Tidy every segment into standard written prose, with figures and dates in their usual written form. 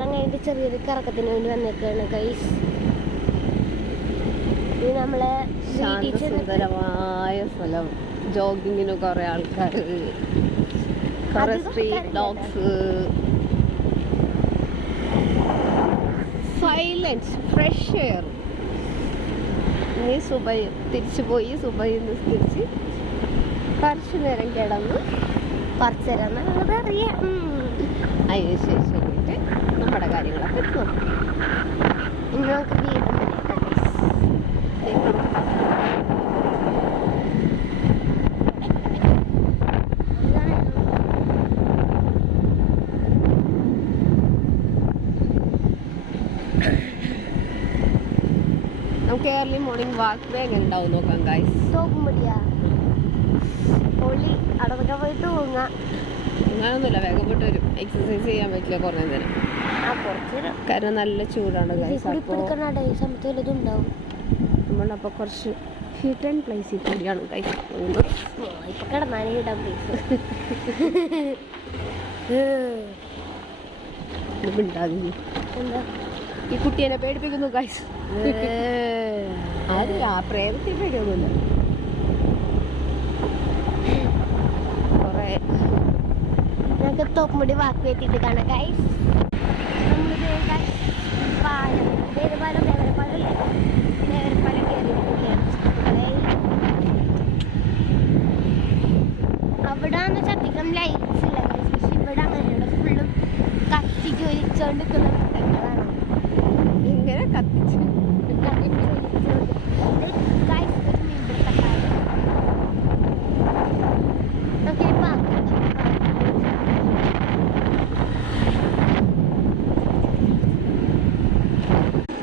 പെരുന്നാൾ കഴിഞ്ഞിട്ട് ചെറിയൊരു കറക്കത്തിന് വേണ്ടി വന്നേക്കാണ് ഗൈസ്. ഇത് നമ്മളെ സുന്ദരമായ സ്ഥലം. ജോഗിങ്ങിന് കുറെ ആൾക്കാർ, കുറെ street dogs, silence, fresh air. ഇനി സുബൈ തിരിച്ചു പോയി സുബൈ നിസ്കരിച്ച് കുറച്ചു നേരം കിടന്ന് കുറച്ചു നേരം അറിയാം. അതിന് ശേഷം പോയിട്ട് നമ്മുടെ കാര്യങ്ങളൊക്കെ നോക്കും. ഇനി നമുക്ക് വീണ്ടും നമുക്ക് ഏർലി മോർണിംഗ് വാക്ക് വേഗം ഉണ്ടാവും നോക്കാം ഗൈസ്. തോക്കുമ്പടിയാ പൊളി അടവൊക്കെ പോയിട്ട് തൂങ്ങാം. അങ്ങനൊന്നുമില്ല, വേഗം പോയിട്ട് വരും. എക്സസൈസ് ചെയ്യാൻ പറ്റില്ല കുറേ നേരം, കാരണം നല്ല ചൂടാണ് ഗൈസ്. നമ്മളപ്പോൾ കുറച്ച് ഹിറ്റ് ആൻഡ് പ്ലേസിൽ കൂടിയാണ് ഗൈസ് പോകുന്നത്. ഇപ്പൊ കിടന്നാലും ഹിറ്റ് ആൻഡ് പ്ലേസ് എന്താ ഈ കുട്ടീനെ പേടിപ്പിക്കുന്നു ഗൈസ്. അല്ല, പ്രേതത്തിൽ പേടിയൊന്നുമില്ല. കുറെ ഞങ്ങൾക്ക് തോക്കുമുടി വാക്ക് എത്തിയിട്ട് കാണാം ഗൈസ്. അവിടെ അധികം ലൈറ്റ്സ് ഇല്ല ഗൈസ്. പക്ഷെ ഇവിടെ അങ്ങനെയുള്ള ഫുള്ളും കത്തി ജ്വലിച്ചോണ്ടിരിക്കുന്ന മൃഗങ്ങളാണ്. ഇങ്ങനെ കത്തിച്ച്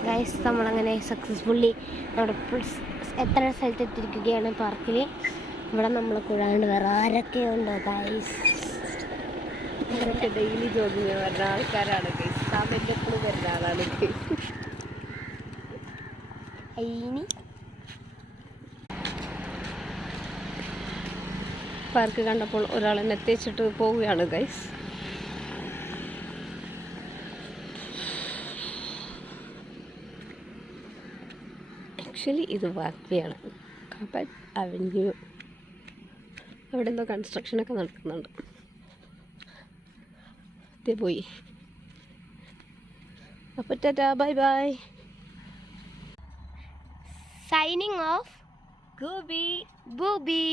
ഗൈസ് നമ്മളങ്ങനെ സക്സസ്ഫുള്ളി നമ്മുടെ എത്ര സ്ഥലത്ത് എത്തിയിരിക്കുകയാണ് പാർക്കിൽ. ഇവിടെ നമ്മളെ കൂടാണ്ട് വേറെ ആരൊക്കെയുണ്ടോ ഗൈസ്? ഇവരൊക്കെ ഡെയിലി ജോഗിങ് വരുന്ന ആൾക്കാരാണ് ഗൈസ്. സാമൻ്റെ എപ്പോഴും വരുന്ന ആളാണ് ഗൈസ്. പാർക്ക് കണ്ടപ്പോൾ ഒരാളെ നെത്തേച്ചിട്ട് പോവുകയാണ് ഗൈസ്. ആക്ച്വലി ഇത് വാക്വേയാണ്, കാപ്പറ്റ് അവന്യൂ. അവിടെ എന്തോ കൺസ്ട്രക്ഷനൊക്കെ നടക്കുന്നുണ്ട്. ഇതേ പോയി. അപ്പോൾ tata, bye bye. Signing off ഗോബി ബൂബി.